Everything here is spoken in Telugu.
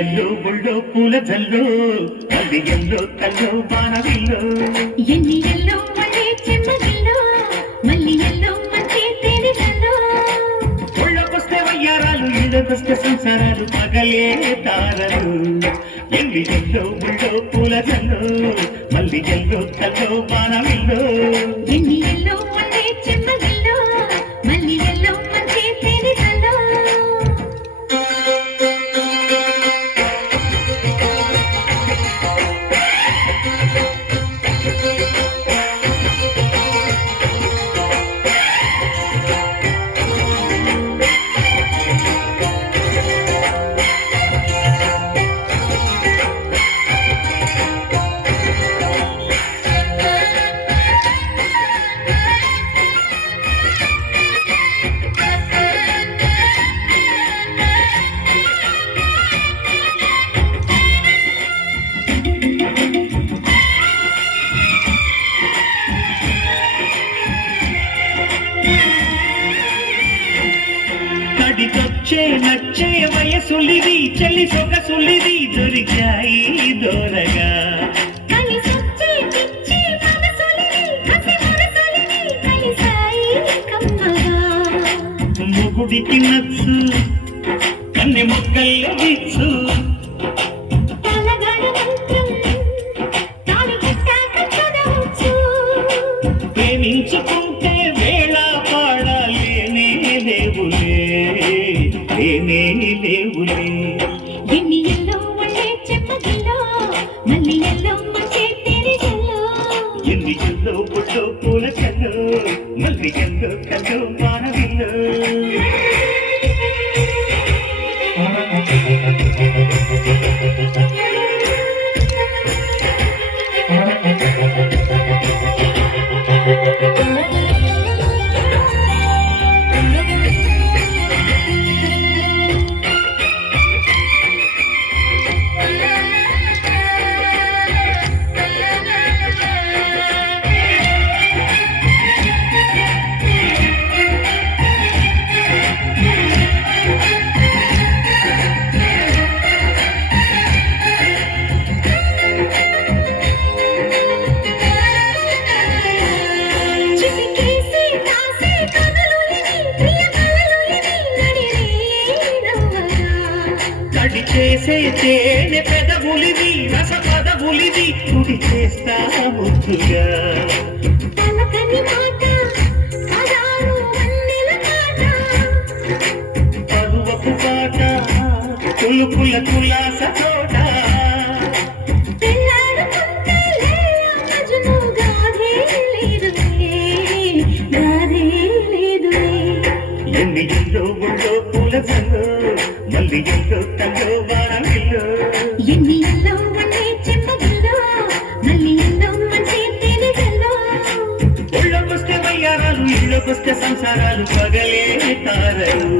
ఎల్లో ఒళ్ళో పూల జల్లో మల్లి ఎల్లో కల్లో బాణవిల్లో ఎన్ని ఎల్లో మళ్ళీ చెమ్మగిల్లో మల్లి ఎల్లో మంచి తేనెల్లో ఒళ్ళకొస్తే వయ్యారాలు ఇళ్ళకొస్తే సంసారాలు పగలే తారలు ఎన్ని ఎల్లో ఒళ్ళో పూల జల్లో మల్లి ఎల్లో కల్లో బాణవిల్లో ఎన్ని ఎల్లో మళ్ళీ చెమ్మగిల్లో మల్లి ఎల్లో మంచి తేనెల్లో కడికొచ్చే నచ్చే వయసులిది చెల్లి సొగసులిది దొరికాయి దొరగా కలిసొచ్చే పిచ్చి మనసులిది హసి మనసులిది కలిసాయి కమ్మగా మొగుడికి నచ్చు కన్నె మొక్కల్లో విచ్చు తలగడ మంత్రం తాళి కట్టాక చదవచ్చు ప్రేమించుకుంటే వేళ పాడాలేనే లేవులే లేనే లేవులే ఎన్ని ఎల్లో మళ్ళీ చెమ్మగిల్లో మల్లి ఎల్లో మంచి తేనెల్లో ఎన్ని ఎల్లో ఒళ్ళో పూల చల్లో మల్లి ఎల్లో కల్లో మానవిల్లో చిటికేసి కాసే కథలులిది ప్రియ కలలులిది నడిరే నవ్వగా తడి చేసే తేనె పెదవులిది రస పదవులిది కుడి చేస్తా ముద్దుగా తలకని మాట పదాలు వన్నెల మాట పరువపు పాట తులుపుల కులాస తోట తెల్లారుకుంటే లేలా మజ్ను గాథే లేదులే గాథే లేదులే ఎన్ని ఎల్లో ఒళ్ళో పూల జల్లో మల్లి ఎల్లో కల్లో వారమిల్లో ఎన్ని ఎల్లో మళ్ళీ చెమ్మగిల్లో మల్లి ఎల్లో మంచి తేనెల్లో ఒళ్ళకొస్తే వయ్యారాలు ఇళ్ళకొస్తే సంసారాలు పగలే తారలు